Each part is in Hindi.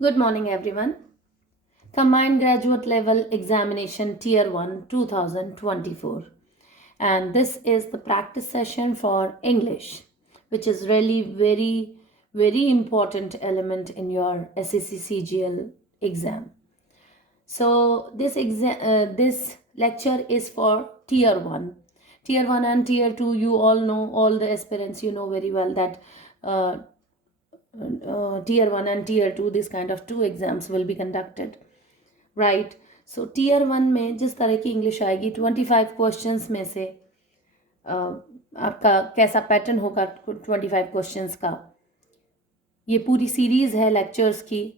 Good morning, everyone. Combined Graduate Level Examination Tier 1 2024. And this is the practice session for English, which is really very important element in your SSC CGL exam. So this lecture is for Tier 1. Tier 1 and Tier 2, you all know, all the aspirants, you know very well that uh, tier 1 and tier 2 this kind of two exams will be conducted, right? So tier 1 में जिस तरह की इंग्लिश आएगी 25 क्वेश्चंस में से आपका कैसा पैटर्न होगा 25 क्वेश्चंस का, ये पूरी सीरीज है लेक्चर्स की।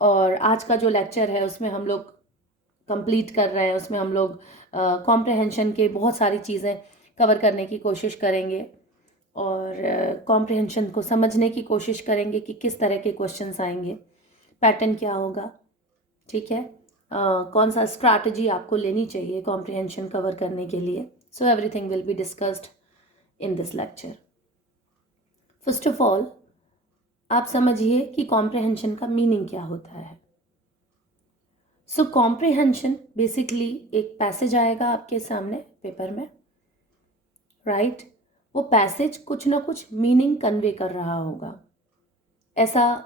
और आज का जो लेक्चर है उसमें हम लोग कंप्लीट कर रहे हैं, उसमें हम लोग कॉम्प्रहेंशन के बहुत सारी चीज़ें कवर करने की कोशिश करेंगे और कॉम्प्रहेंशन को समझने की कोशिश करेंगे कि किस तरह के क्वेश्चंस आएंगे, पैटर्न क्या होगा, ठीक है। कौन सा स्ट्रैटेजी आपको लेनी चाहिए कॉम्प्रहेंशन कवर करने के लिए। So everything will be discussed in this lecture. First of all आप समझिए कि कॉम्प्रहेंशन का मीनिंग क्या होता है। सो कॉम्प्रहेंशन बेसिकली एक पैसेज आएगा आपके सामने पेपर में, राइट? वो पैसेज कुछ ना कुछ मीनिंग कन्वे कर रहा होगा। ऐसा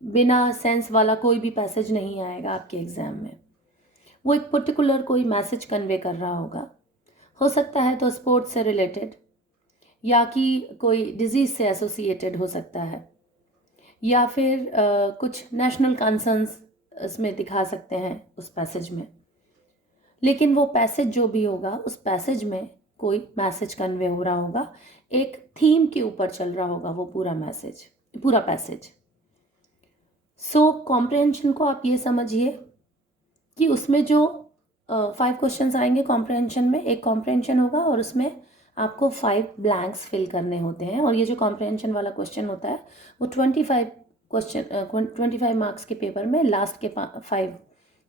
बिना सेंस वाला कोई भी पैसेज नहीं आएगा आपके एग्जाम में। वो एक पर्टिकुलर कोई मैसेज कन्वे कर रहा होगा। हो सकता है तो स्पोर्ट्स से रिलेटेड, या कि कोई डिजीज़ से एसोसिएटेड हो सकता है, या फिर कुछ नेशनल कंसर्न्स इसमें दिखा सकते हैं उस पैसेज में। लेकिन वो पैसेज जो भी होगा उस पैसेज में कोई मैसेज कन्वे हो रहा होगा, एक थीम के ऊपर चल रहा होगा वो पूरा पैसेज। सो कॉम्प्रहेंशन को आप ये समझिए कि उसमें जो 5 क्वेश्चंस आएंगे कॉम्प्रहेंशन में, एक कॉम्प्रहेंशन होगा और उसमें आपको 5 ब्लैंक्स फिल करने होते हैं। और ये जो कॉम्प्रहेंशन वाला क्वेश्चन होता है वो 25 मार्क्स के पेपर में लास्ट के 5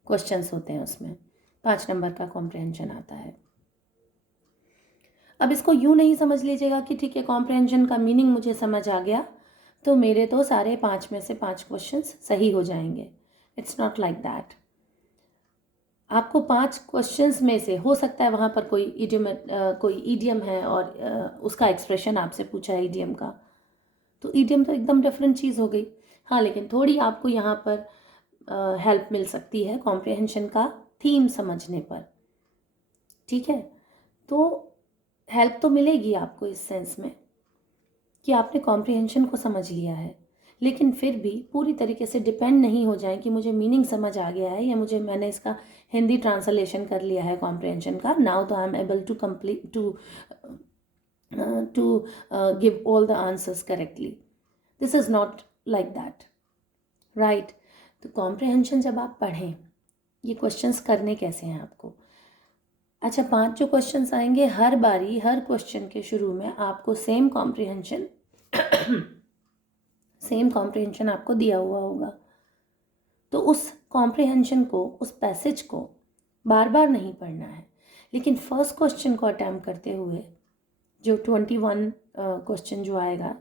क्वेश्चंस होते हैं, उसमें 5 नंबर का कॉम्प्रहेंशन आता है। अब इसको यूँ नहीं समझ लीजिएगा कि ठीक है कॉम्प्रहेंशन का मीनिंग मुझे समझ आ गया तो मेरे तो सारे 5 में से 5 क्वेश्चंस सही हो जाएंगे। It's not like that. आपको 5 क्वेश्चंस में से हो सकता है वहाँ पर कोई ईडियम है और उसका एक्सप्रेशन आपसे पूछा है ईडियम का, तो ईडियम तो एकदम डिफरेंट चीज़ हो गई। हाँ, लेकिन थोड़ी आपको यहाँ पर हेल्प मिल सकती है कॉम्प्रहेंशन का थीम समझने पर, ठीक है। तो हेल्प तो मिलेगी आपको इस सेंस में कि आपने कॉम्प्रहेंशन को समझ लिया है, लेकिन फिर भी पूरी तरीके से डिपेंड नहीं हो जाए कि मुझे मीनिंग समझ आ गया है या मैंने इसका हिंदी ट्रांसलेशन कर लिया है कॉम्प्रहेंशन का, नाउ तो I am able to complete to give all the answers correctly. This is not like that, right? तो कॉम्प्रहेंशन जब आप पढ़ें, ये क्वेश्चंस करने कैसे हैं आपको। अच्छा, 5 जो क्वेश्चंस आएंगे, हर बारी हर क्वेश्चन के शुरू में आपको सेम कॉम्प्रिहेंशन आपको दिया हुआ होगा। तो उस कॉम्प्रिहेंशन को, उस पैसेज को बार बार नहीं पढ़ना है, लेकिन फर्स्ट क्वेश्चन को अटैम्प्ट करते हुए जो 21 क्वेश्चन जो आएगा,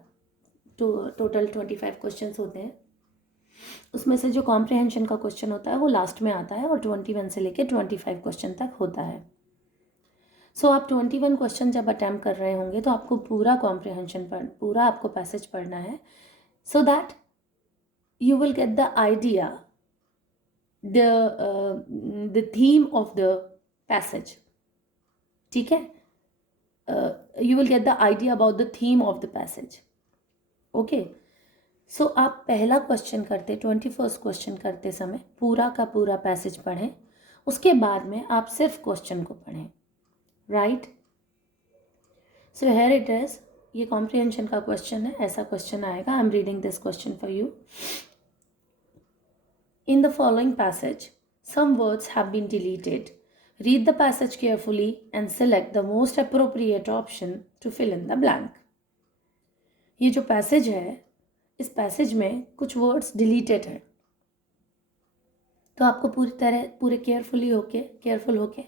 टोटल 25 क्वेश्चंस होते हैं, उसमें से जो कॉम्प्रिहेंशन का क्वेश्चन होता है वो लास्ट में आता है और 21 से लेकर 25 क्वेश्चन तक होता है। सो आप 21 क्वेश्चन जब अटैम्प्ट कर रहे होंगे तो आपको पूरा कॉम्प्रिहेंशन पूरा आपको पैसेज पढ़ना है, so that you will get the idea, the theme of the passage, ठीक है। you will get the idea about the theme of the passage, okay। सो आप पहला क्वेश्चन करते 21st क्वेश्चन करते समय पूरा का पूरा पैसेज पढ़ें, उसके बाद में आप सिर्फ क्वेश्चन को पढ़ें, right? So here it is, ये कॉम्प्रिहेंशन का क्वेश्चन है, ऐसा क्वेश्चन आएगा। I am reading this question for you. In the following passage, some words have been deleted. Read the passage carefully and select the most appropriate option to fill in the blank. ये जो पैसेज है, इस पैसेज में कुछ वर्ड्स डिलीटेड हैं, तो आपको पूरे केयरफुल होके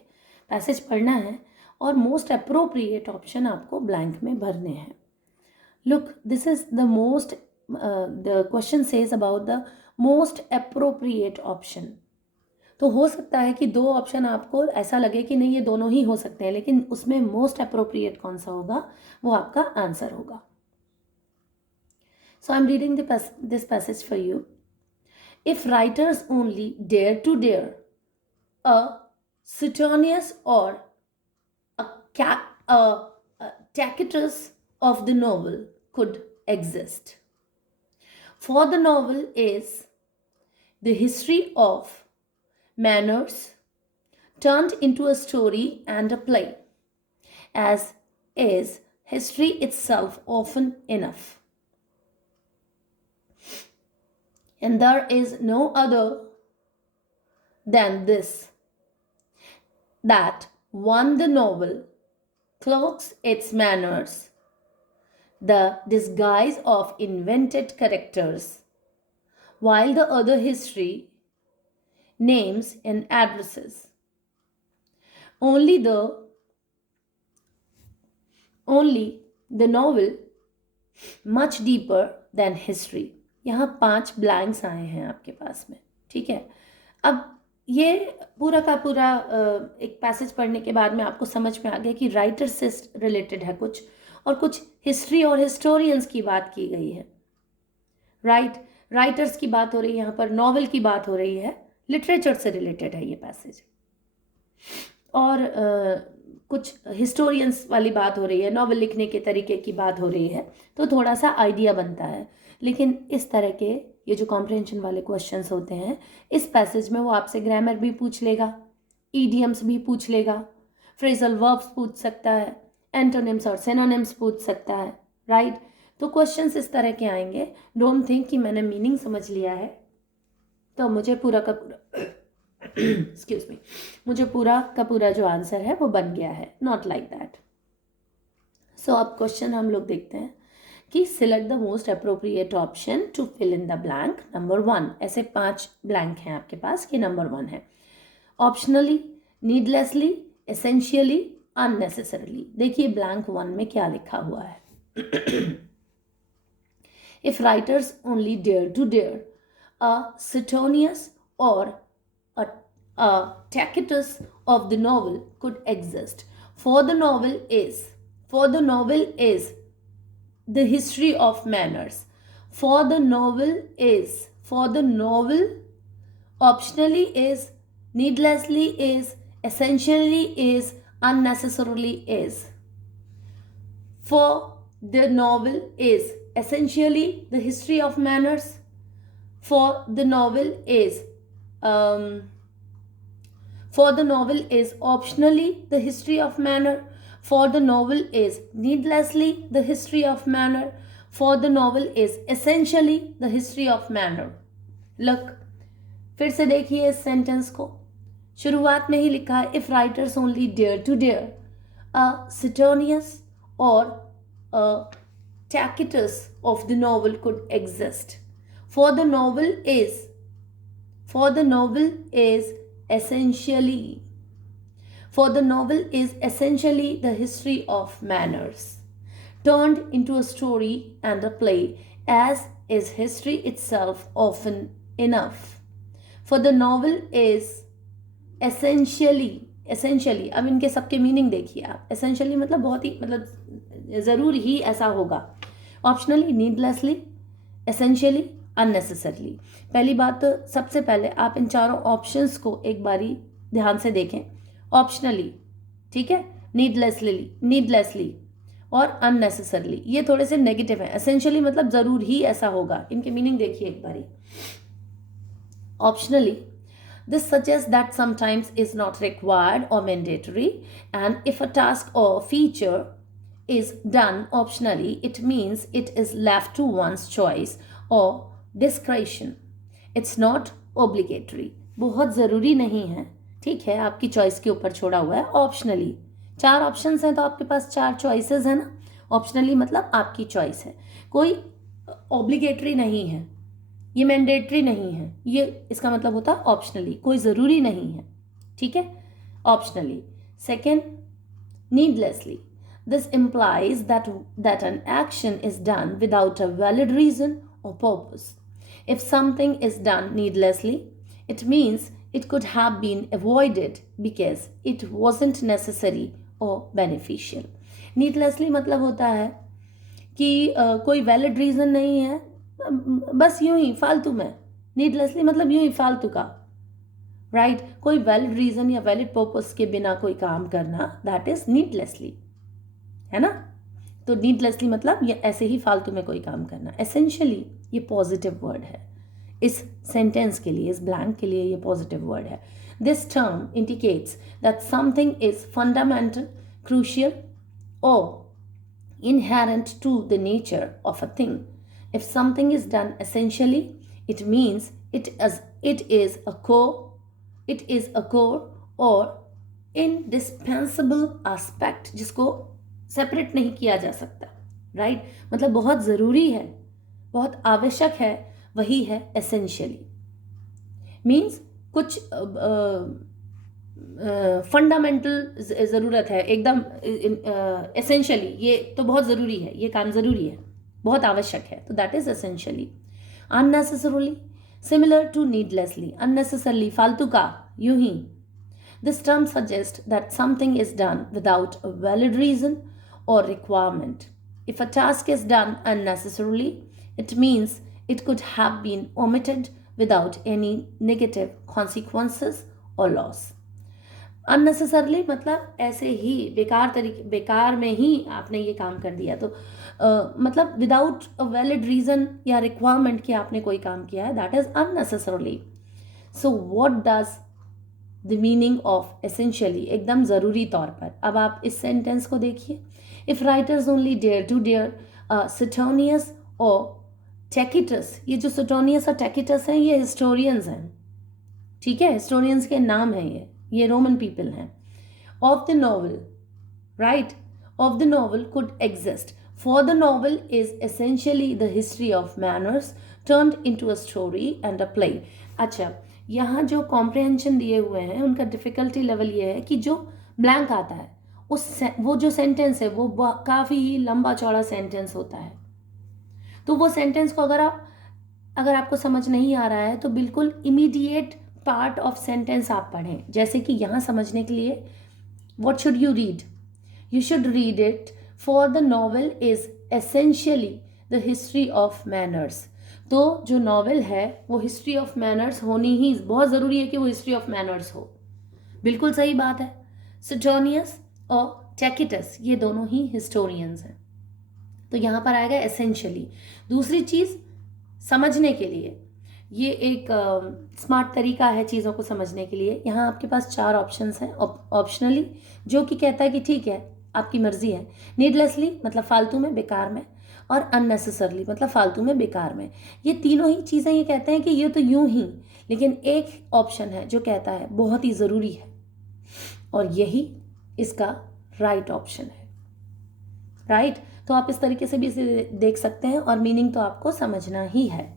पैसेज पढ़ना है और मोस्ट अप्रोप्रिएट ऑप्शन आपको ब्लैंक में भरने हैं। Look, this is the most the question says about the most appropriate option. तो हो सकता है कि दो ऑप्शन आपको ऐसा लगे कि नहीं ये दोनों ही हो सकते हैं, लेकिन उसमें मोस्ट अप्रोप्रिएट कौन सा होगा वो आपका आंसर होगा. So I'm reading this passage for you. If writers only dare to dare, a Suetonius or a Tacitus of the novel could exist. For the novel is the history of manners turned into a story and a play, as is history itself often enough. And there is no other than this, that one the novel cloaks its manners, the disguise of invented characters, while the other history names and addresses. Only the novel much deeper than history. यहाँ 5 ब्लैंक्स आए हैं आपके पास में, ठीक है. अब ये पूरा का पूरा एक पैसेज पढ़ने के बाद में आपको समझ में आ गया कि राइटर से रिलेटेड है कुछ, और कुछ हिस्ट्री और हिस्टोरियंस की बात की गई है. राइटर्स की बात हो रही है, यहाँ पर नॉवल की बात हो रही है, लिटरेचर से रिलेटेड है ये पैसेज. और कुछ हिस्टोरियंस वाली बात हो रही है, नॉवल लिखने के तरीके की बात हो रही है, तो थोड़ा सा आइडिया बनता है. लेकिन इस तरह के ये जो कॉम्प्रिहेंशन वाले क्वेश्चंस होते हैं इस पैसेज में वो आपसे ग्रामर भी पूछ लेगा, ईडियम्स भी पूछ लेगा, फ्रेजल वर्ब्स पूछ सकता है, एंटोनिम्स और सिनोनिम्स पूछ सकता है. राइट. तो क्वेश्चंस इस तरह के आएंगे. डोंट थिंक कि मैंने मीनिंग समझ लिया है तो मुझे पूरा का पूरा एक्सक्यूज मी, मुझे पूरा का पूरा जो आंसर है वो बन गया है. Not like that. सो अब क्वेश्चन हम लोग देखते हैं कि select the most appropriate option to fill in the blank. Number 1, ऐसे 5 ब्लैंक हैं आपके पास कि नंबर 1 है ऑप्शनली, नीडलेसली, एसेंशियली, अननेसेसरली. देखिए ब्लैंक 1 में क्या लिखा हुआ है. If writers only dare to dare, a Suetonius or a Tacitus of the novel could exist. For the novel is the history of manners. For the novel optionally is, needlessly is, essentially is, unnecessarily is. For the novel is essentially the history of manners. For the novel is optionally the history of manner. For the novel is needlessly the history of manner. For the novel is essentially the history of manner. Look, फिर से देखिए इस सेंटेंस को. शुरुआत में ही लिखा है if writers only dare to dare, a Suetonius or a Tacitus of the novel could exist. For the novel is essentially the history of manners turned into a story and a play, as is history itself often enough. For the novel is essentially अब इनके सबके मीनिंग देखिए आप. essentially मतलब बहुत ही मतलब ज़रूर ही ऐसा होगा. Optionally, needlessly, essentially, unnecessarily. पहली बात तो सबसे पहले आप इन चारों ऑप्शंस को एक बारी ध्यान से देखें. ऑप्शनली, ठीक है, नीडलेसली और अननेसेसरली ये थोड़े से नेगेटिव हैं. एसेंशियली मतलब ज़रूर ही ऐसा होगा. इनके मीनिंग देखिए एक बारी. Optionally, this suggests that sometimes is not required or mandatory, and if a task or feature is done optionally, it means it is left to one's choice or discretion. It's not obligatory. बहुत ज़रूरी नहीं है, ठीक है, आपकी चॉइस के ऊपर छोड़ा हुआ है. ऑप्शनली 4 ऑप्शंस हैं तो आपके पास 4 चॉइसेस है ना. ऑप्शनली मतलब आपकी चॉइस है, कोई ऑब्लिगेटरी नहीं है, ये मैंडेटरी नहीं है. ये इसका मतलब होता है ऑप्शनली, कोई ज़रूरी नहीं है, ठीक है, optionally. Second, needlessly. This implies that an action is done without a valid reason or purpose. If something is done needlessly, it means it could have been avoided because it wasn't necessary or beneficial. Needlessly मतलब होता है कि कोई वैलिड रीज़न नहीं है, बस यूं ही फालतू में. नीडलेसली मतलब यूं ही फालतू का, राइट कोई वैलिड रीज़न या वैलिड पर्पस के बिना कोई काम करना, दैट इज नीडलेसली, है ना. तो नीडलेसली मतलब ये ऐसे ही फालतू में कोई काम करना. एसेंशियली ये पॉजिटिव वर्ड है इस सेंटेंस के लिए, इस ब्लैंक के लिए ये पॉजिटिव वर्ड है. This term indicates that something is fundamental, crucial और inherent to the nature of a thing. If something is done essentially, it means it is a core or indispensable aspect जिसको सेपरेट नहीं किया जा सकता, राइट मतलब बहुत ज़रूरी है, बहुत आवश्यक है, वही है essentially. मीन्स कुछ फंडामेंटल ज़रूरत है, एकदम एसेंशियली ये तो बहुत ज़रूरी है, ये काम ज़रूरी है, बहुत आवश्यक है, तो that is essentially. Unnecessarily similar to needlessly, unnecessarily फालतू का, यूं ही. This term suggest that something is done without a valid reason और requirement. If a task is done unnecessarily, it means it could have been omitted without any negative consequences और लॉस. अननेसेसरली मतलब ऐसे ही बेकार में ही आपने ये काम कर दिया, तो मतलब विदाउट अ वैलिड रीज़न या रिक्वायरमेंट कि आपने कोई काम किया है, that is unnecessarily. So what does the meaning of essentially, एकदम ज़रूरी तौर पर. अब आप इस सेंटेंस को देखिए. If writers only dare to dare Suetonius और टैकिटस, ये जो सुटोनियस और टैकिटस हैं ये हिस्टोरियंस हैं, ठीक है, हिस्टोरियंस के नाम हैं ये रोमन पीपल हैं. Of the novel, right, of the novel could exist, for the novel is essentially the history of manners turned into a story and a play. अच्छा, यहाँ जो कॉम्प्रिहेंशन दिए हुए हैं उनका डिफिकल्टी लेवल ये है कि जो ब्लैंक आता है वो जो सेंटेंस है वो काफ़ी ही लंबा चौड़ा सेंटेंस होता है. तो वो सेंटेंस को अगर आपको समझ नहीं आ रहा है तो बिल्कुल इमीडिएट पार्ट ऑफ सेंटेंस आप पढ़ें. जैसे कि यहाँ समझने के लिए what should you read, you should read it for the novel is essentially the history of manners. तो जो नॉवेल है वो हिस्ट्री ऑफ मैनर्स होनी ही बहुत ज़रूरी है कि वो हिस्ट्री ऑफ मैनर्स हो. बिल्कुल सही बात है. सुटोनियस और टैकिटस ये दोनों ही हिस्टोरियंस हैं, तो यहाँ पर आएगा एसेंशियली. दूसरी चीज़ समझने के लिए ये एक स्मार्ट तरीका है चीज़ों को समझने के लिए. यहाँ आपके पास 4 ऑप्शंस हैं ऑप्शनली, जो कि कहता है कि ठीक है आपकी मर्जी है. नीडलेसली मतलब फालतू में, बेकार में, और अननेसेसरली मतलब फालतू में, बेकार में. ये तीनों ही चीज़ें ये कहते हैं कि ये तो यूं ही, लेकिन एक ऑप्शन है जो कहता है बहुत ही ज़रूरी है, और यही इसका राइट ऑप्शन है, राइट. तो आप इस तरीके से भी इसे देख सकते हैं और मीनिंग तो आपको समझना ही है.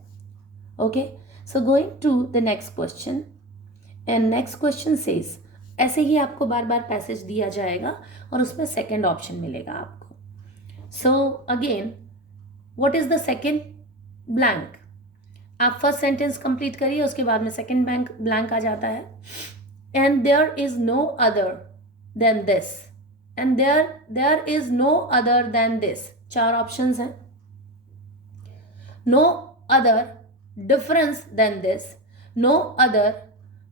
Okay, so going to the next question, and next question says, ऐसे ही आपको बार बार पैसेज दिया जाएगा और उसमें सेकंड ऑप्शन मिलेगा आपको. So again, what is the second blank. आप फर्स्ट सेंटेंस कंप्लीट करिए, उसके बाद में सेकंड ब्लैंक आ जाता है. And there is no other than this, and there is no other than this. 4 options हैं. No other difference than this, no other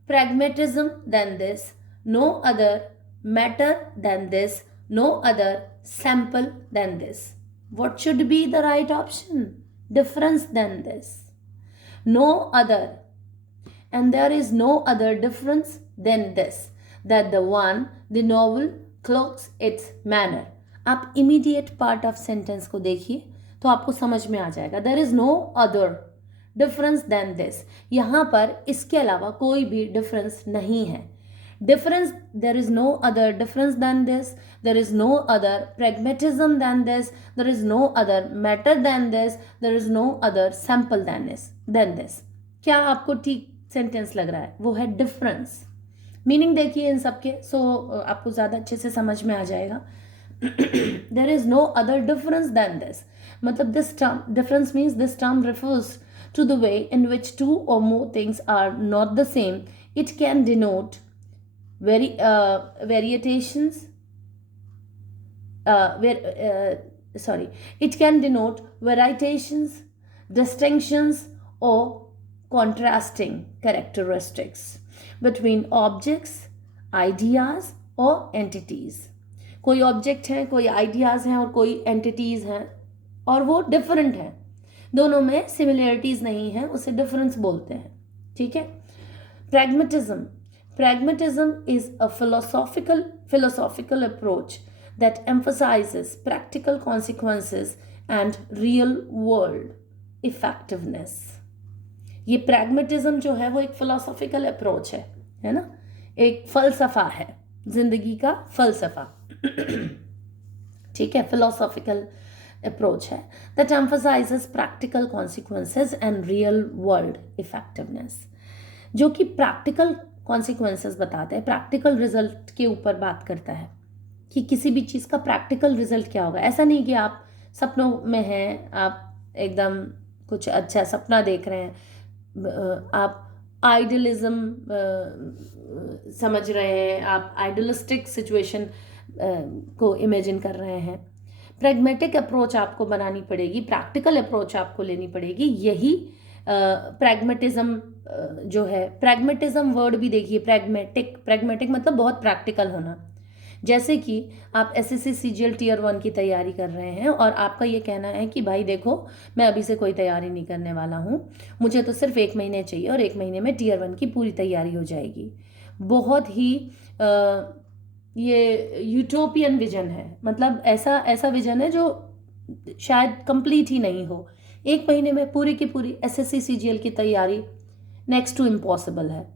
pragmatism than this, no other matter than this, no other sample than this. What should be the right option? Difference than this. No other. And there is no other difference than this, that the one, the novel clothes its manner. आप immediate part of sentence को देखिए तो आपको समझ में आ जाएगा. There is no other difference than this. यहाँ पर इसके अलावा कोई भी डिफरेंस नहीं है. Difference, there is no other difference than this, there is no other pragmatism than this, there is no other matter than this, there is no other sample than this. क्या आपको ठीक सेंटेंस लग रहा है? वो है डिफरेंस. मीनिंग देखिए इन सबके, सो आपको ज़्यादा अच्छे से समझ में आ जाएगा. There is no other difference than this मतलब this term difference means this term refers to the way in which two or more things are not the same. It can denote variations it can denote variations, distinctions, or contrasting characteristics between objects, ideas or entities. कोई ऑब्जेक्ट है, कोई आइडियाज़ हैं और कोई एंटिटीज़ हैं और वो डिफरेंट हैं, दोनों में सिमिलरिटीज़ नहीं है, उसे डिफरेंस बोलते हैं. ठीक है. Pragmatism is a philosophical approach that emphasizes practical consequences and real world effectiveness. ये pragmatism जो है वो एक philosophical approach है ना, एक फलसफा है, जिंदगी का फलसफा. ठीक है. philosophical approach है that emphasizes practical consequences and real world effectiveness, जो कि practical consequences बताते हैं, practical result के ऊपर बात करता है कि किसी भी चीज़ का प्रैक्टिकल रिजल्ट क्या होगा. ऐसा नहीं कि आप सपनों में हैं, आप एकदम कुछ अच्छा सपना देख रहे हैं, आप आइडियलिज्म समझ रहे हैं, आप आइडियलिस्टिक सिचुएशन को इमेजिन कर रहे हैं. प्रैग्मेटिक अप्रोच आपको बनानी पड़ेगी, प्रैक्टिकल अप्रोच आपको लेनी पड़ेगी. यही प्रैग्मेटिज्म जो है, प्रैग्मेटिज्म वर्ड भी देखिए, प्रैग्मेटिक मतलब बहुत प्रैक्टिकल होना. जैसे कि आप एसएससी सीजीएल टियर 1 की तैयारी कर रहे हैं और आपका ये कहना है कि भाई देखो, मैं अभी से कोई तैयारी नहीं करने वाला हूँ, मुझे तो सिर्फ 1 महीने चाहिए और 1 महीने में टियर 1 की पूरी तैयारी हो जाएगी. बहुत ही ये यूटोपियन विजन है, मतलब ऐसा विजन है जो शायद कंप्लीट ही नहीं हो. 1 महीने में पूरी की पूरी एसएससी सीजीएल की तैयारी नेक्स्ट टू इम्पॉसिबल है.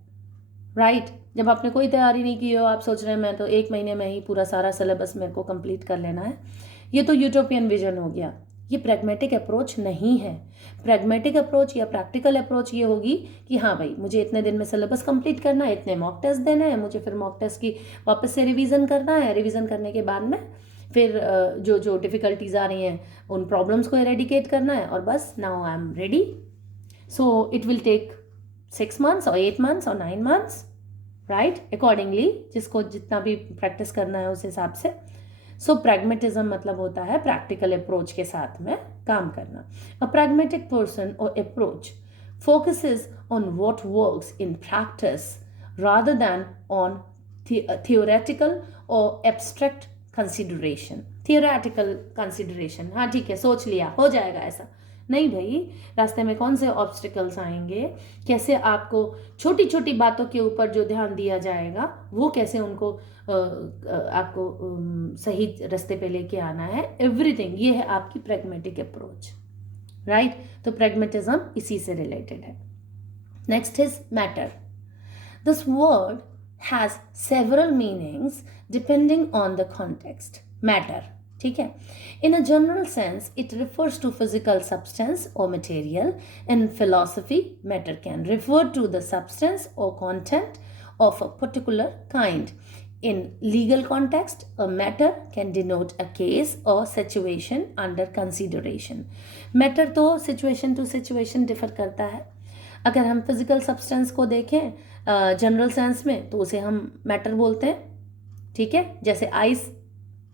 राइट. जब आपने कोई तैयारी नहीं की हो, आप सोच रहे हैं मैं तो 1 महीने में ही पूरा सारा सिलेबस मेरे को कंप्लीट कर लेना है, ये तो यूटोपियन विजन हो गया. ये प्रैग्मेटिक अप्रोच नहीं है. प्रैग्मेटिक अप्रोच या प्रैक्टिकल अप्रोच ये होगी कि हाँ भाई, मुझे इतने दिन में सिलेबस कंप्लीट करना है, इतने मॉक टेस्ट देने हैं, मुझे फिर मॉक टेस्ट की वापस से रिवीजन करना है, रिवीजन करने के बाद में फिर जो डिफ़िकल्टीज आ रही हैं उन प्रॉब्लम्स को एरेडिकेट करना है और बस now I am ready. So it will take 6 months और 8 months और 9 months, राइट, अकॉर्डिंगली जिसको जितना भी प्रैक्टिस करना है उस हिसाब से. सो प्रैग्मेटिज्म मतलब होता है प्रैक्टिकल अप्रोच के साथ में काम करना. अ प्रैग्मेटिक पर्सन और approach focuses on what works in practice rather than on theoretical और एब्स्ट्रैक्ट कंसिडरेशन. थियोरेटिकल कंसिडरेशन, हाँ ठीक है, सोच लिया हो जाएगा ऐसा नहीं भाई. रास्ते में कौन से ऑब्स्टिकल्स आएंगे, कैसे आपको छोटी छोटी बातों के ऊपर जो ध्यान दिया जाएगा वो कैसे उनको आपको सही रास्ते पे लेके आना है, एवरीथिंग. ये है आपकी प्रैग्मेटिक अप्रोच, राइट. तो प्रैग्मेटिज्म इसी से रिलेटेड है. Next is matter. This word has several meanings depending on the context. Matter, ठीक है. In a general sense, it refers to physical substance or material. In philosophy, matter can refer to the substance or content of a particular kind. In legal context, a matter can denote a case or situation under consideration. Matter तो situation to situation differ करता है. अगर हम physical substance को देखें general sense में तो उसे हम matter बोलते हैं, ठीक है. जैसे ice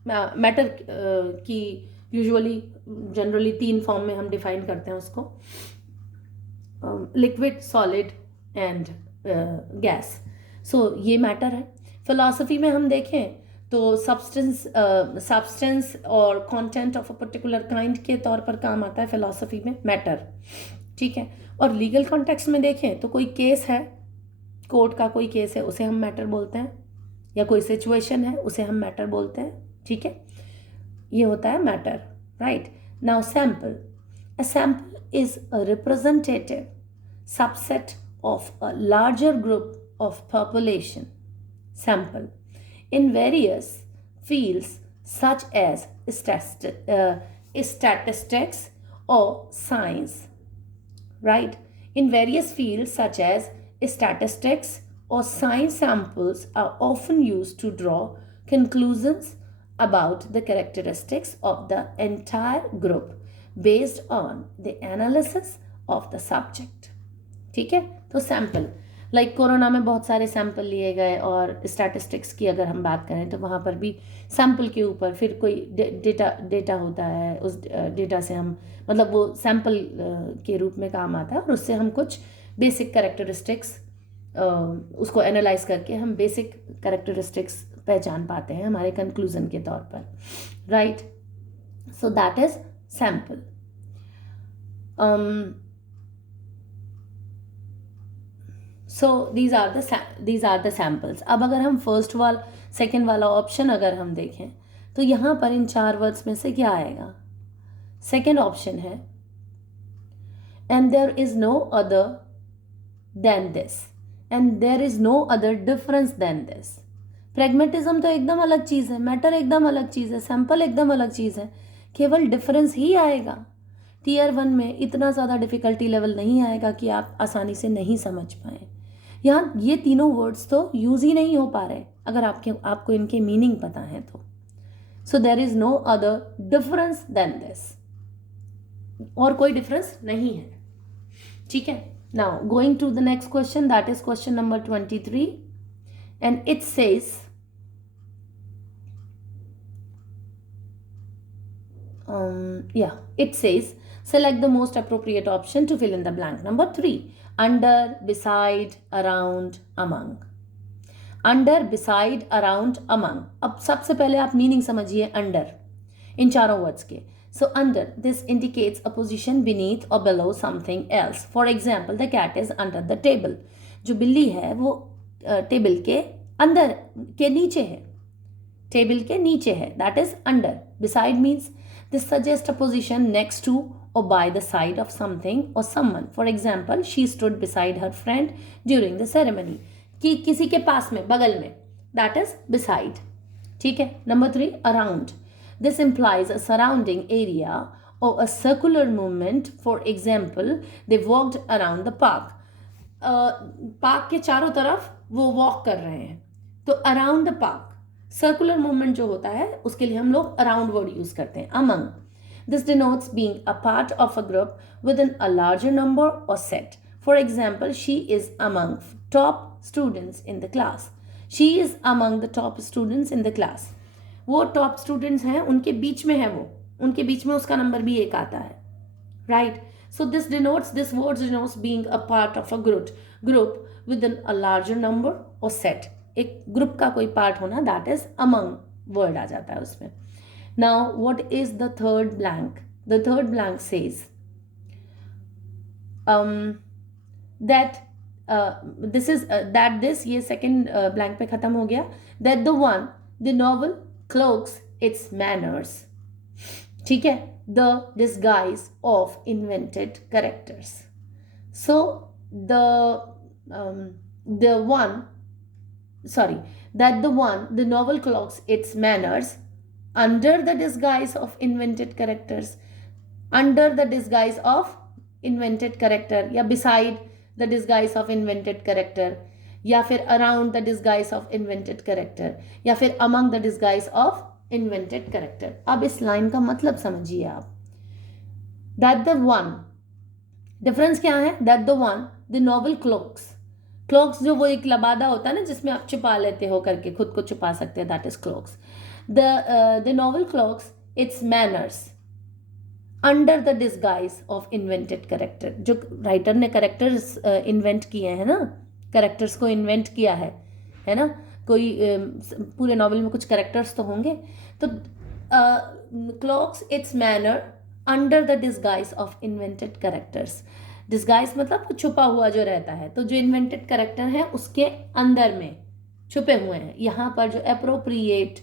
मैटर की यूजुअली जनरली 3 फॉर्म में हम डिफाइन करते हैं उसको, लिक्विड, सॉलिड एंड गैस. सो ये मैटर है. फिलॉसफी में हम देखें तो सब्सटेंस और content of a particular kind के तौर पर काम आता है फिलॉसफी में मैटर, ठीक है. और लीगल कॉन्टेक्स्ट में देखें तो कोई केस है, कोर्ट का कोई केस है, उसे हम मैटर बोलते हैं, या कोई सिचुएशन है उसे हम मैटर बोलते हैं, ठीक है. ये होता है matter, right. Now sample. A sample is a representative subset of a larger group of population. Sample in various fields such as statistics or science, right. In various fields such as statistics or science, samples are often used to draw conclusions about the characteristics of the entire group. Based on the analysis of the subject. ठीक है, तो सैम्पल लाइक कोरोना में बहुत सारे सैंपल लिए गए, और स्टैटिस्टिक्स की अगर हम बात करें तो वहाँ पर भी सैंपल के ऊपर फिर कोई डेटा होता है, उस डेटा से हम मतलब वो सैंपल के रूप में काम आता है, और उससे हम कुछ बेसिक कैरेक्टरिस्टिक्स उसको एनालाइज करके हम बेसिक कैरेक्टरिस्टिक्स पहचान पाते हैं हमारे कंक्लूजन के तौर पर, right. So that is sample. So these are the samples. अब अगर हम सेकेंड वाला ऑप्शन अगर हम देखें तो यहाँ पर इन 4 वर्ड्स में से क्या आएगा? सेकेंड ऑप्शन है and there is no other than this, and there is no other difference than this. Pragmatism तो एकदम अलग चीज़ है, मैटर एकदम अलग चीज़ है, सैंपल एकदम अलग चीज़ है, केवल डिफरेंस ही आएगा। टियर 1 में इतना ज़्यादा डिफ़िकल्टी लेवल नहीं आएगा कि आप आसानी से नहीं समझ पाएँ। यहाँ ये तीनों वर्ड्स तो यूज़ ही नहीं हो पा रहे अगर आपको इनके मीनिंग पता है तो। So there is no other difference than this, और कोई डिफरेंस नहीं है। ठीक है, now going to the next question, that is question number 23, and it says it says select the most appropriate option to fill in the blank. Number 3, under, beside, around, among. Under, beside, around, among. अब सबसे पहले आप मीनिंग समझिए अंडर इन चारों वर्ड्स के। So under, this indicates a position beneath or below something else. For example, the cat is under the table. जो बिल्ली है वो टेबल के अंदर के नीचे है, टेबल के नीचे है, that is under. Beside means this suggests a position next to or by the side of something or someone. For example, she stood beside her friend during the ceremony. कि किसी के पास में, बगल में, that is beside. ठीक है। Number 3, around. This implies a surrounding area or a circular movement. For example, they walked around the park. Park के चारों तरफ वो वॉक कर रहे हैं, तो around the park circular movement जो होता है उसके लिए हम लोग अराउंड वर्ड यूज करते हैं, among. This denotes being a part of a group within a larger number और set. For example, she is among top students in the class. She is among the top students in the class. वो टॉप स्टूडेंट्स हैं, उनके बीच में है, वो उनके बीच में उसका नंबर भी 1 आता है, right. So this word denotes being a part of a group within a larger number or set. एक ग्रुप का कोई पार्ट होना, that is among word आ जाता है उसमें. Now what is the third blank? The third blank says that this ये second blank पे खत्म हो गया. That the novel cloaks its manners. ठीक है, the disguise of invented characters. So the novel cloaks its manners under the disguise of invented characters. Under the disguise of invented character, या beside the disguise of invented character, या फिर around the disguise of invented character, या फिर among the disguise of invented character. अब इस लाइन का मतलब समझिए आप. That the one, डिफरेंस क्या है? That the novel cloaks जो वो एक लबादा होता है ना जिसमें आप छुपा लेते हो करके, खुद को छुपा सकते हैं, that is cloaks. The novel cloaks its manners under the disguise of invented character. जो राइटर ने कैरेक्टर्स इन्वेंट किए हैं ना, कैरेक्टर्स को इन्वेंट किया है ना, कोई पूरे नॉवल में कुछ कैरेक्टर्स तो होंगे, तो clocks it's manner under the disguise of invented characters. Disguise मतलब छुपा हुआ जो रहता है, तो जो इन्वेंटेड कैरेक्टर है उसके अंदर में छुपे हुए हैं. यहाँ पर जो अप्रोप्रिएट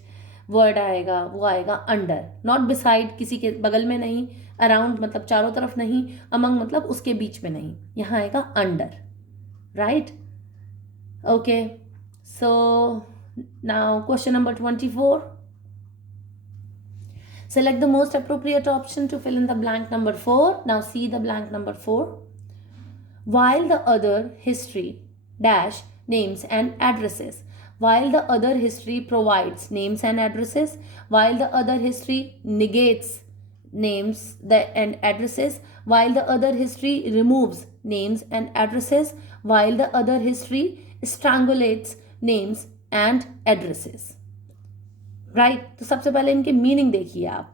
वर्ड आएगा वो आएगा अंडर, नॉट बिसाइड, किसी के बगल में नहीं, अराउंड मतलब चारों तरफ नहीं, अमंग मतलब उसके बीच में नहीं, यहाँ आएगा under, right. Okay, so now question number 24. Select the most appropriate option to fill in the blank number 4. Now see the blank number 4. While the other history dash names and addresses. While the other history provides names and addresses. While the other history negates names and addresses, while the other history removes names and addresses, while the other history strangulates names and addresses. Right तो सबसे पहले इनके मीनिंग देखिए आप.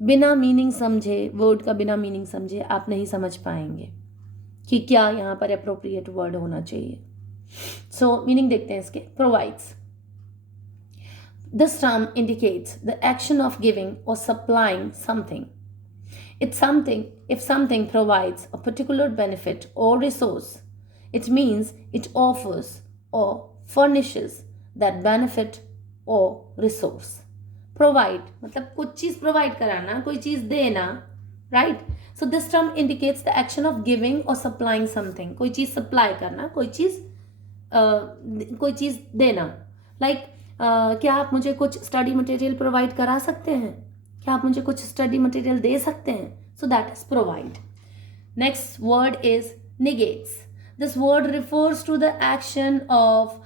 बिना मीनिंग समझे, वर्ड का बिना मीनिंग समझे आप नहीं समझ पाएंगे कि क्या यहाँ पर अप्रोप्रिएट वर्ड होना चाहिए. सो मीनिंग देखते हैं इसके. Provides. This term indicates the action of giving or supplying something. If something provides a particular benefit or resource, it means it offers or furnishes that benefit or resource. Provide मतलब कुछ चीज प्रोवाइड कराना, कोई चीज देना, right? So this term indicates the action of giving or supplying something. कोई चीज सप्लाई करना, कोई चीज देना. Like क्या आप मुझे कुछ स्टडी मटेरियल प्रोवाइड करा सकते हैं? क्या आप मुझे कुछ स्टडी मटेरियल दे सकते हैं? So that is provide. Next word is negates. This word refers to the action of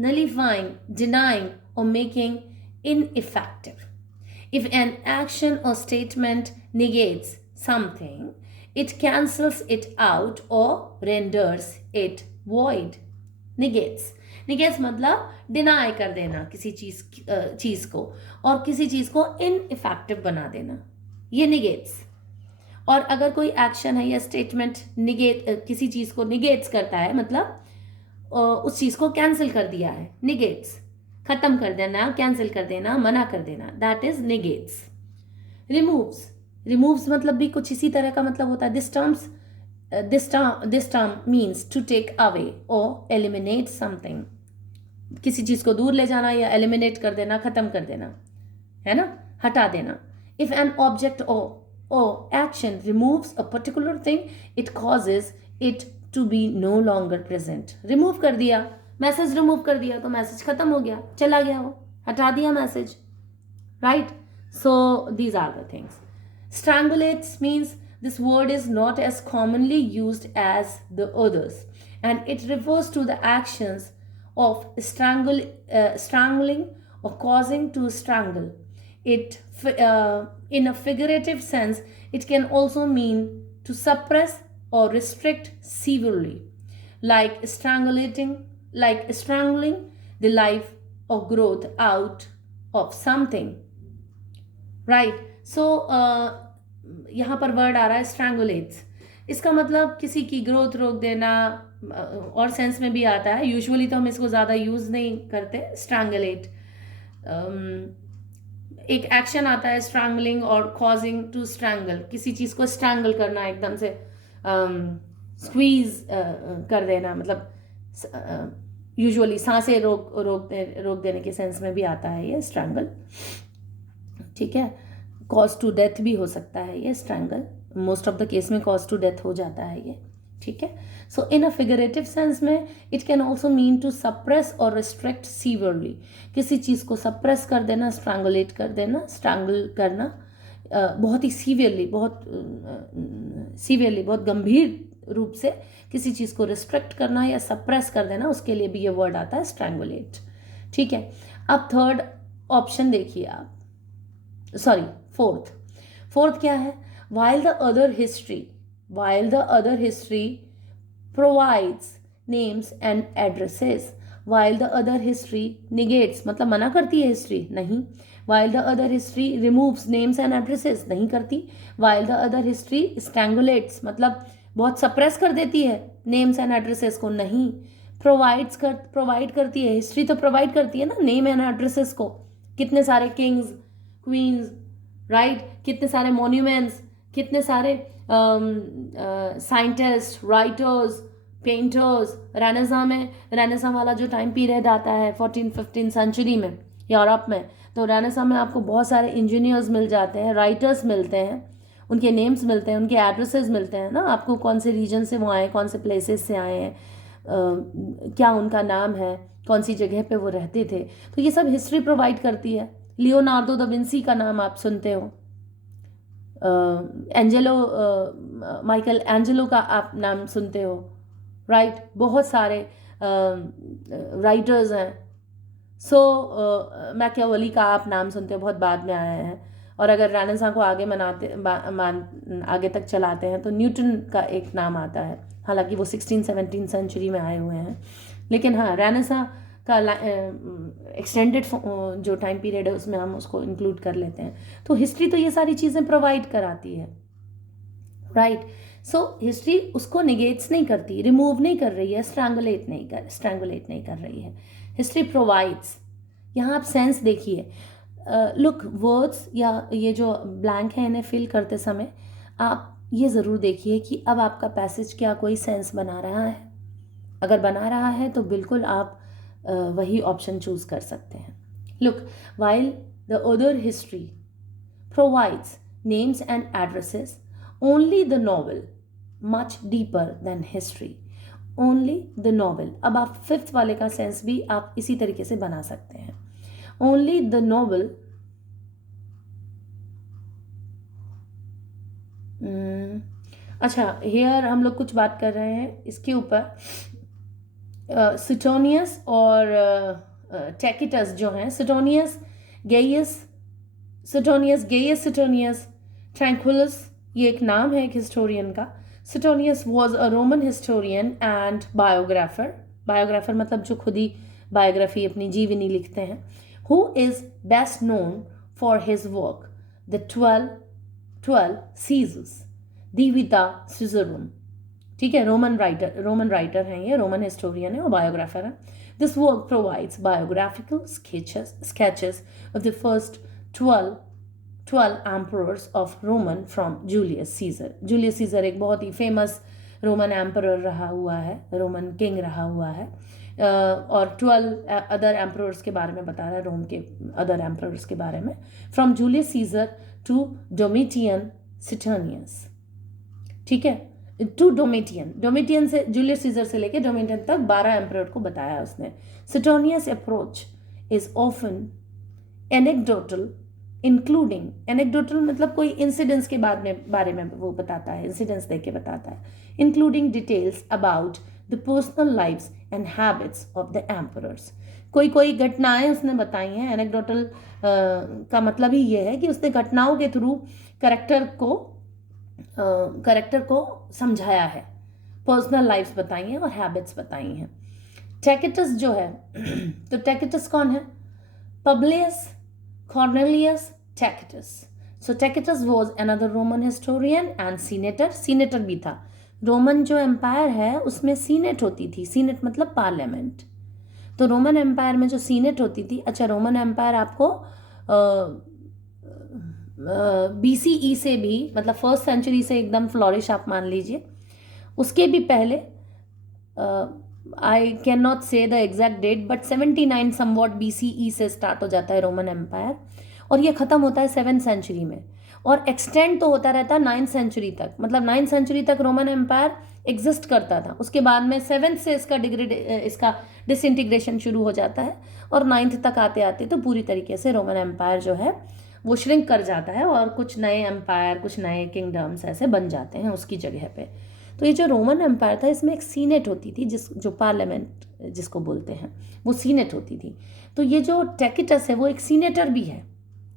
nullifying, denying, or making ineffective. If an action or statement negates something, it cancels it out or renders it void. Negates मतलब डिनाई कर देना किसी चीज को और किसी चीज को इनइफेक्टिव बना देना, ये निगेट्स. और अगर कोई एक्शन है या स्टेटमेंट किसी चीज को निगेट्स करता है, मतलब उस चीज को कैंसिल कर दिया है. निगेट्स खत्म कर देना, कैंसिल कर देना, मना कर देना, दैट इज निगेट्स. रिमूव्स मतलब भी कुछ इसी तरह का मतलब होता है. This term means to take away or eliminate something. किसी चीज को दूर ले जाना या एलिमिनेट कर देना, खत्म कर देना, है ना, हटा देना. If an object or action removes a particular thing, it causes it to be no longer present. Remove कर दिया, मैसेज रिमूव कर दिया तो मैसेज खत्म हो गया, चला गया, वो हटा दिया message, right. So these are the things. Strangulates means this word is not as commonly used as the others, and it refers to the actions of strangling or causing to strangle. In a figurative sense, it can also mean to suppress or restrict severely, like strangling the life or growth out of something. Right? So यहाँ पर वर्ड आ रहा है स्ट्रैंगुलेट्स. इसका मतलब किसी की ग्रोथ रोक देना और सेंस में भी आता है. यूजुअली तो हम इसको ज़्यादा यूज़ नहीं करते. स्ट्रैंगुलेट एक एक्शन आता है, स्ट्रैंगलिंग और कॉजिंग टू स्ट्रैंगल, किसी चीज़ को स्ट्रैंगल करना, एकदम से स्क्वीज कर देना, मतलब यूजुअली सांसें रोक देने के सेंस में भी आता है ये स्ट्रैंगल. ठीक है. कॉज टू डेथ भी हो सकता है ये strangle. Most of the case में कॉज टू डेथ हो जाता है ये. ठीक है. So in a figurative sense में it can also mean to suppress और रिस्ट्रिक्ट सीवियरली. किसी चीज़ को सप्रेस कर देना, स्ट्रैंगुलेट कर देना, स्ट्रैंगल करना बहुत ही सीवियरली, बहुत गंभीर रूप से किसी चीज़ को रिस्ट्रिक्ट करना या सप्रेस कर देना, उसके लिए भी ये वर्ड आता है स्ट्रैंगुलेट. ठीक है. अब थर्ड ऑप्शन देखिए आप, सॉरी फोर्थ क्या है? while the other history provides names and addresses, while the other history negates मतलब मना करती है हिस्ट्री, नहीं. while the other history removes names and addresses, नहीं करती. while the other history strangulates मतलब बहुत सप्रेस कर देती है नेम्स एंड एड्रेसेस को, नहीं. प्रोवाइड करती है, हिस्ट्री तो प्रोवाइड करती है ना नेम एंड एड्रेसेस को. कितने सारे किंग्स, क्वींस, राइट, कितने सारे मॉन्यूमेंट्स, कितने सारे साइंटिस्ट, राइटर्स, पेंटर्स. रेनेसां वाला जो टाइम पीरियड आता है 14-15 सेंचुरी में यूरोप में, तो रेनेसां में आपको बहुत सारे इंजीनियर्स मिल जाते हैं, राइटर्स मिलते हैं, उनके नेम्स मिलते हैं, उनके एड्रेसेस मिलते हैं ना आपको, कौन से रीजन से वो आए, कौन से प्लेसेस से आए हैं, क्या उनका नाम है, कौन सी जगह पे वो रहते थे. तो ये सब हिस्ट्री प्रोवाइड करती है. लियोनार्डो दा विंसी का नाम आप सुनते हो, माइकल एंजेलो का आप नाम सुनते हो, राइट. बहुत सारे राइटर्स हैं. मैकियावेली का आप नाम सुनते हो, बहुत बाद में आए हैं. और अगर रेनेसां को आगे आगे तक चलाते हैं तो न्यूटन का एक नाम आता है, हालांकि वो 16-17 सेंचुरी में आए हुए हैं, लेकिन हाँ रेनेसां का एक्सटेंडेड जो टाइम पीरियड है उसमें हम उसको इंक्लूड कर लेते हैं। तो हिस्ट्री तो ये सारी चीज़ें प्रोवाइड कराती है, राइट। सो हिस्ट्री उसको निगेट्स नहीं करती, रिमूव नहीं कर रही है, स्ट्रैंगुलेट नहीं कर रही है। History provides. यहाँ आप सेंस देखिए, लुक वर्ड्स या ये जो ब्लैंक है इन्हें फिल करते समय आप ये ज़रूर देखिए कि अब आपका पैसेज क्या कोई सेंस बना रहा है। अगर बना रहा है तो बिल्कुल आप वही ऑप्शन चूज कर सकते हैं। Look, while the other history provides names and addresses, only the novel much deeper than history, only the novel. अब आप फिफ्थ वाले का सेंस भी आप इसी तरीके से बना सकते हैं। ओनली द नॉवल अच्छा, हेयर हम लोग कुछ बात कर रहे हैं इसके ऊपर। सुटोनियस और टैकिटस जो हैं, सुटोनियस गेयस ट्रैंक्विलस, ये एक नाम है एक हिस्टोरियन का। Suetonius was a Roman historian and biographer मतलब जो खुद ही बायोग्राफी अपनी जीवनी लिखते हैं। Who is best known for his work the 12 Caesars, De Vita Caesarum. ठीक है, रोमन राइटर हैं ये, रोमन हिस्टोरियन है और बायोग्राफर है। This work provides biographical sketches of the first 12 emperors of Roman from Julius Caesar. Julius Caesar एक बहुत ही फेमस रोमन एम्परर रहा हुआ है, रोमन किंग रहा हुआ है, और 12 अदर एम्परर्स के बारे में बता रहा है, रोम के अदर एम्परर्स के बारे में। फ्रॉम जूलियस सीजर टू डोमिटियन सिटर्नियस, ठीक है, टू डोमिटियन से, जूलियस सीजर से लेके डोमिटियन तक 12 एम्परर को बताया उसने। Suetonius approach is often anecdotal, anecdotal मतलब कोई इंसिडेंट्स के बारे में वो बताता है, इंसिडेंट्स दे के बताता है, including details about the personal lives and habits of the emperors. कोई घटनाएं उसने बताई हैं। एनेक्डोटल का मतलब ही ये है कि उसने घटनाओं के थ्रू करेक्टर को समझाया है, पर्सनल लाइफ्स बताई हैं और हैबिट्स बताई हैं। टैकिटस जो है तो टैकिटस कौन है? Publius Cornelius Tacitus. So Tacitus was another Roman historian and senator भी था। रोमन जो एम्पायर है उसमें सीनेट होती थी, सीनेट मतलब पार्लियामेंट। तो रोमन एम्पायर में जो सीनेट होती थी, अच्छा रोमन एम्पायर आपको BCE से भी, मतलब फर्स्ट सेंचुरी से एकदम फ्लोरिश आप मान लीजिए, उसके भी पहले I can not say the exact date but 79 somewhat BCE से स्टार्ट हो जाता है रोमन एम्पायर, और ये ख़त्म होता है 7th सेंचुरी में, और एक्सटेंड तो होता रहता है 9th सेंचुरी तक। मतलब 9th सेंचुरी तक रोमन एम्पायर एग्जिस्ट करता था, उसके बाद में 7th से इसका डिसइंटीग्रेशन शुरू हो जाता है, और 9th तक आते आते तो पूरी तरीके से रोमन एम्पायर जो है वो श्रिंक कर जाता है, और कुछ नए एम्पायर, कुछ नए किंगडम्स ऐसे बन जाते हैं उसकी जगह पे। तो ये जो रोमन एम्पायर था इसमें एक सीनेट होती थी, जो पार्लियामेंट जिसको बोलते हैं, वो सीनेट होती थी। तो ये जो टैकिटस है वो एक सीनेटर भी है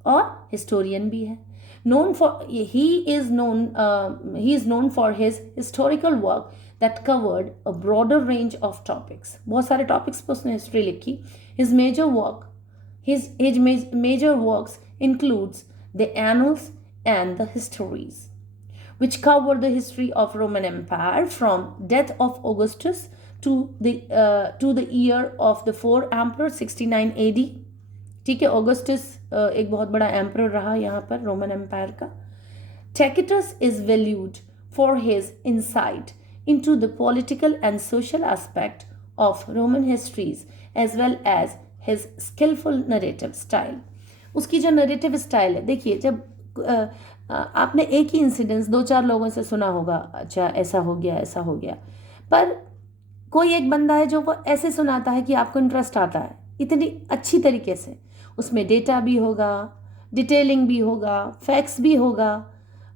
और हिस्टोरियन भी है। He is known for his historical work that covered a broader range of topics. बहुत सारे टॉपिक्स पर उसने हिस्ट्री लिखी। His major works includes the Annals and the Histories, which cover the history of Roman Empire from death of Augustus to the year of the 4 emperors 69 AD. ठीक है, ऑगस्टस एक बहुत बड़ा एम्परर रहा यहाँ पर रोमन एम्पायर का। Tacitus is valued for his insight into the political and social aspect of Roman histories as well as his skillful narrative style. उसकी जो नरेटिव स्टाइल है, देखिए जब आपने एक ही इंसिडेंस 2-4 लोगों से सुना होगा, अच्छा ऐसा हो गया, पर कोई एक बंदा है जो वो ऐसे सुनाता है कि आपको इंटरेस्ट आता है इतनी अच्छी तरीके से, उसमें डेटा भी होगा, डिटेलिंग भी होगा, फैक्ट्स भी होगा,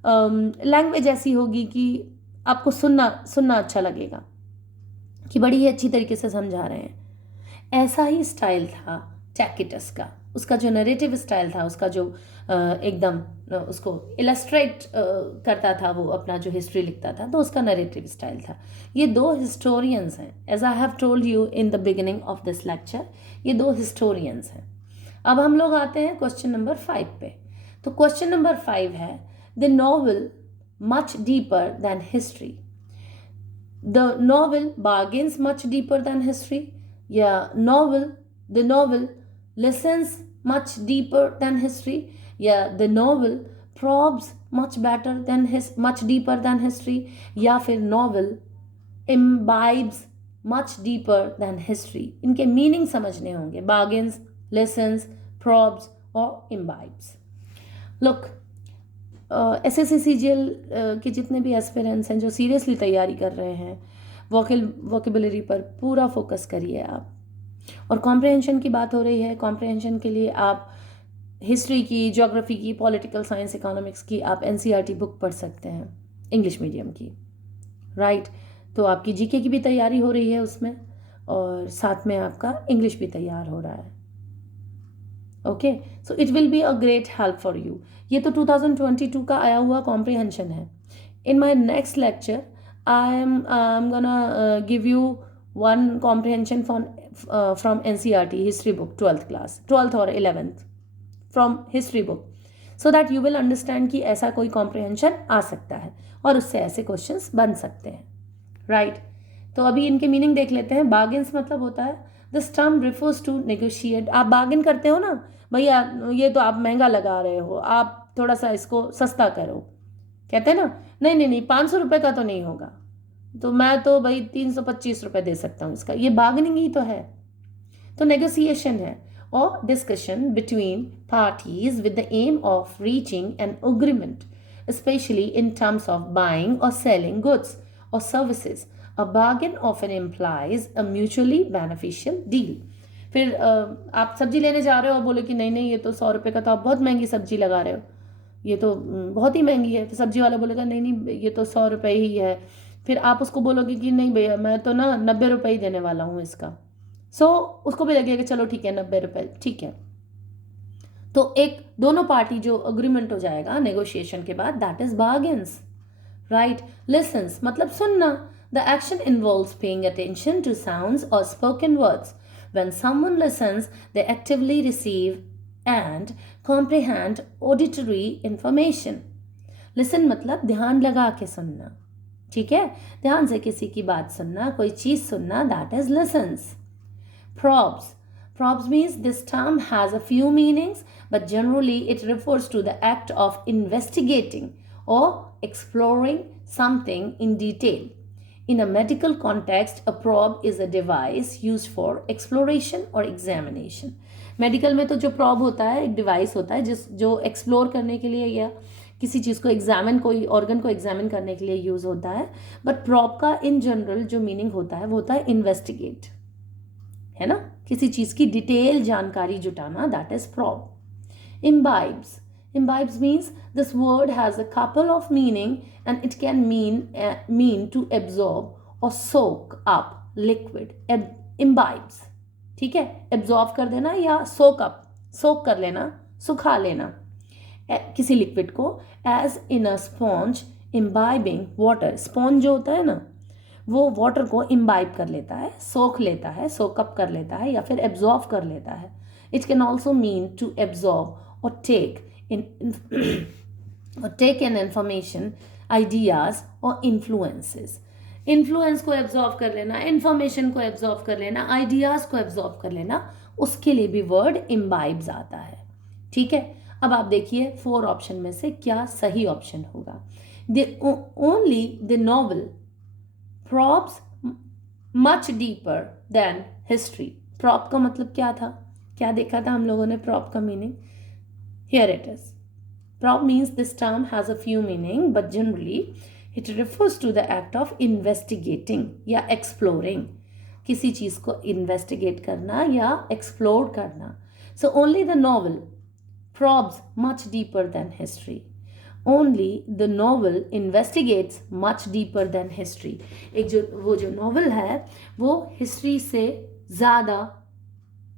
लैंग्वेज ऐसी होगी कि आपको सुनना अच्छा लगेगा कि बड़ी ही अच्छी तरीके से समझा रहे हैं। ऐसा ही स्टाइल था टैकिटस का, उसका जो नरेटिव स्टाइल था, उसका जो एकदम उसको इलस्ट्रेट करता था, वो अपना जो हिस्ट्री लिखता था, तो उसका नरेटिव स्टाइल था। ये दो हिस्टोरियंस हैं, as I have told you in the beginning of this lecture, ये दो हिस्टोरियंस हैं। अब हम लोग आते हैं क्वेश्चन नंबर 5 पे। तो क्वेश्चन नंबर 5 है, the novel much deeper than history. The novel bargains much deeper than history, या the novel listens much deeper than history, या the novel probes much deeper than history, या फिर novel imbibes much deeper than history। इनके मीनिंग समझने होंगे, bargains, listens, probes और imbibes। Look, SSC CGL के जितने भी एस्पिरेंट्स हैं जो सीरियसली तैयारी कर रहे हैं, वोकेबुलरी पर पूरा फोकस करिए आप। और कॉम्प्रहेंशन की बात हो रही है, कॉम्प्रहेंशन के लिए आप हिस्ट्री की, ज्योग्राफी की, पॉलिटिकल साइंस, इकोनॉमिक्स की आप NCERT बुक पढ़ सकते हैं, इंग्लिश मीडियम की, राइट। तो आपकी GK की भी तैयारी हो रही है उसमें, और साथ में आपका इंग्लिश भी तैयार हो रहा है। Okay, so it will be a great help for you. ये तो 2022 का आया हुआ कॉम्प्रहेंशन है। In my next lecture I am gonna give you one comprehension from NCERT history book, 12th or 11th from history book, so that you will understand कि ऐसा कोई comprehension आ सकता है और उससे ऐसे questions बन सकते हैं, right। तो अभी इनके मीनिंग देख लेते हैं। bargains मतलब होता है, this term refers to negotiate। आप bargain करते हो ना, भैया ये तो आप महंगा लगा रहे हो, आप थोड़ा सा इसको सस्ता करो, कहते हैं ना, नहीं 500 रुपये का तो नहीं होगा, तो मैं तो भाई 325 रुपये दे सकता हूँ इसका, ये बार्गेनिंग ही तो है। तो नेगोशिएशन है, और discussion between parties with the aim of reaching an agreement, especially in terms of buying और सेलिंग गुड्स और services. A bargain often implies a mutually beneficial deal. फिर आप सब्जी लेने जा रहे हो और बोले कि नहीं ये तो 100 रुपये का, तो आप बहुत महंगी सब्जी लगा रहे हो, ये तो बहुत ही महंगी है। तो सब्जी वाला बोलेगा नहीं ये तो 100 रुपये ही है। फिर आप उसको बोलोगे कि नहीं भैया मैं तो ना 90 रुपये ही देने वाला हूँ इसका, सो उसको भी लगेगा चलो ठीक है 90 रुपये ठीक है। तो एक दोनों पार्टी जो अग्रीमेंट हो जाएगा नेगोशिएशन के बाद, that is bargains, right. Listens मतलब सुनना, the action involves paying attention to sounds और spoken words. When someone listens they actively receive and comprehend auditory information. Listen मतलब ध्यान लगा के सुनना, ठीक है, ध्यान से किसी की बात सुनना, कोई चीज सुनना, that is lessons. Probes means this term has a few meanings, but generally it refers to the act of investigating or exploring something in detail. In a medical context, a probe is a device used for exploration or examination. Medical में तो जो प्रॉब होता है एक डिवाइस होता है जो एक्सप्लोर करने के लिए या किसी चीज़ को एग्जामिन, कोई ऑर्गन को एग्जामिन करने के लिए यूज़ होता है। बट प्रॉब का इन जनरल जो मीनिंग होता है वो होता है इन्वेस्टिगेट, है ना, किसी चीज़ की डिटेल जानकारी जुटाना, that is probe. Imbibes means this word has a couple of meaning and it can mean to absorb और सोक अप लिक्विड। इम्बाइब्स, ठीक है, एब्जॉर्ब कर देना या सोक कर लेना, सुखा लेना किसी लिक्विड को, as in a sponge imbibing water. Sponge जो होता है ना वो वाटर को इम्बाइब कर लेता है, सोख लेता है, सोकअप कर लेता है या फिर एब्जॉर्ब कर लेता है। It can also mean to absorb और टेक इन इंफॉर्मेशन, आइडियाज और इन्फ्लुएंसेस। इन्फ्लुएंस को एब्जॉर्ब कर लेना, इंफॉर्मेशन को एब्जॉर्ब कर लेना, आइडियाज को एब्जॉर्ब कर लेना, उसके लिए भी वर्ड इम्बाइब्स आता है, ठीक है। अब आप देखिए 4 ऑप्शन में से क्या सही ऑप्शन होगा। Only the novel probes much deeper than history. Prop का मतलब क्या था, क्या देखा था हम लोगों ने प्रॉप का meaning? Here it is. Prop means this term has a few meaning but generally it refers to the act of investigating या exploring, किसी चीज़ को इन्वेस्टिगेट करना या एक्सप्लोर करना। So only the novel probes much deeper than history. Only the novel investigates much deeper than history. एक वो जो नॉवल है वो हिस्ट्री से ज़्यादा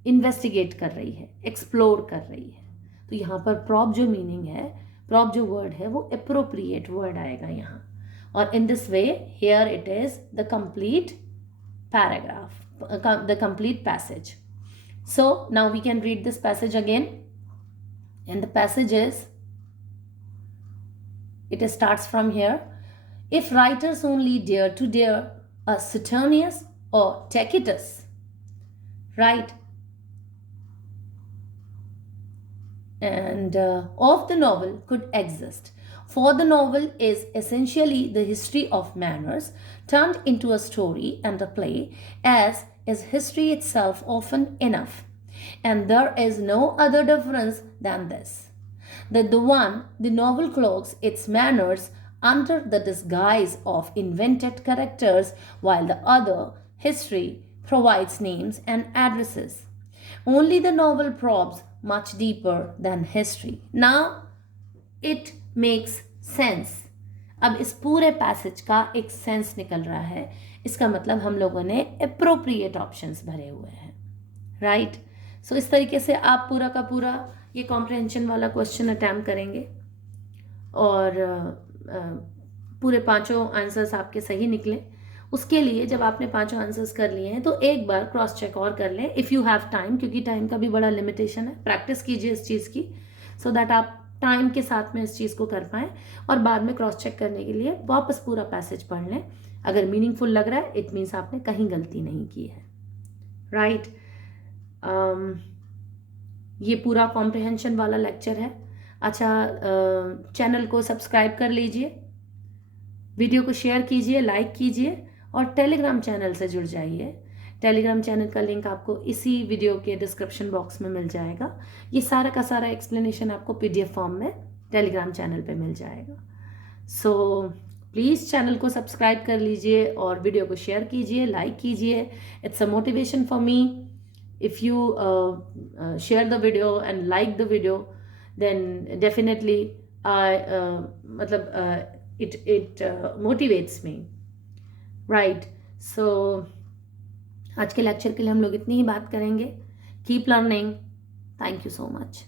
इन्वेस्टिगेट कर रही है, एक्सप्लोर कर रही है। तो यहाँ पर प्रॉप जो मीनिंग है, प्रॉप जो वर्ड है वो अप्रोप्रिएट वर्ड आएगा यहाँ. और in this way here it is the complete paragraph, the complete passage. So now we can read this passage again, and the passage is, it starts from here. If writers only dare a Suetonius or Tacitus, right, and of the novel could exist. For the novel is essentially the history of manners turned into a story and a play, as is history itself often enough. And there is no other difference than this, that the novel cloaks its manners under the disguise of invented characters, while the other, history, provides names and addresses. Only the novel probes much deeper than history. Now it makes sense. अब इस पूरे पैसेज का एक सेंस निकल रहा है. इसका मतलब हम लोगों ने अप्रोप्रिएट ऑप्शंस भरे हुए हैं, राइट. सो इस तरीके से आप पूरा का पूरा ये कॉम्प्रहेंशन वाला क्वेश्चन अटैम्प्ट करेंगे और पूरे पांचों आंसर्स आपके सही निकले. उसके लिए जब आपने पांचों आंसर्स कर लिए हैं तो एक बार क्रॉस चेक और कर लें इफ़ यू हैव टाइम, क्योंकि टाइम का भी बड़ा लिमिटेशन है. प्रैक्टिस कीजिए इस चीज़ की सो दैट आप टाइम के साथ में इस चीज़ को कर पाएँ, और बाद में क्रॉस चेक करने के लिए वापस पूरा पैसेज पढ़ लें. अगर मीनिंगफुल लग रहा है इट मीन्स आपने कहीं गलती नहीं की है, राइट. ये पूरा कॉम्प्रहेंशन वाला लेक्चर है. अच्छा, चैनल को सब्सक्राइब कर लीजिए, वीडियो को शेयर कीजिए, लाइक कीजिए, और टेलीग्राम चैनल से जुड़ जाइए. टेलीग्राम चैनल का लिंक आपको इसी वीडियो के डिस्क्रिप्शन बॉक्स में मिल जाएगा. ये सारा का सारा एक्सप्लेनेशन आपको PDF फॉर्म में टेलीग्राम चैनल पे मिल जाएगा. सो प्लीज़ चैनल को सब्सक्राइब कर लीजिए और वीडियो को शेयर कीजिए, लाइक कीजिए. It's a motivation for me. If you share the video and like the video, then definitely it motivates me, right. So आज के लेक्चर के लिए हम लोग इतनी ही बात करेंगे. Keep learning. Thank you so much.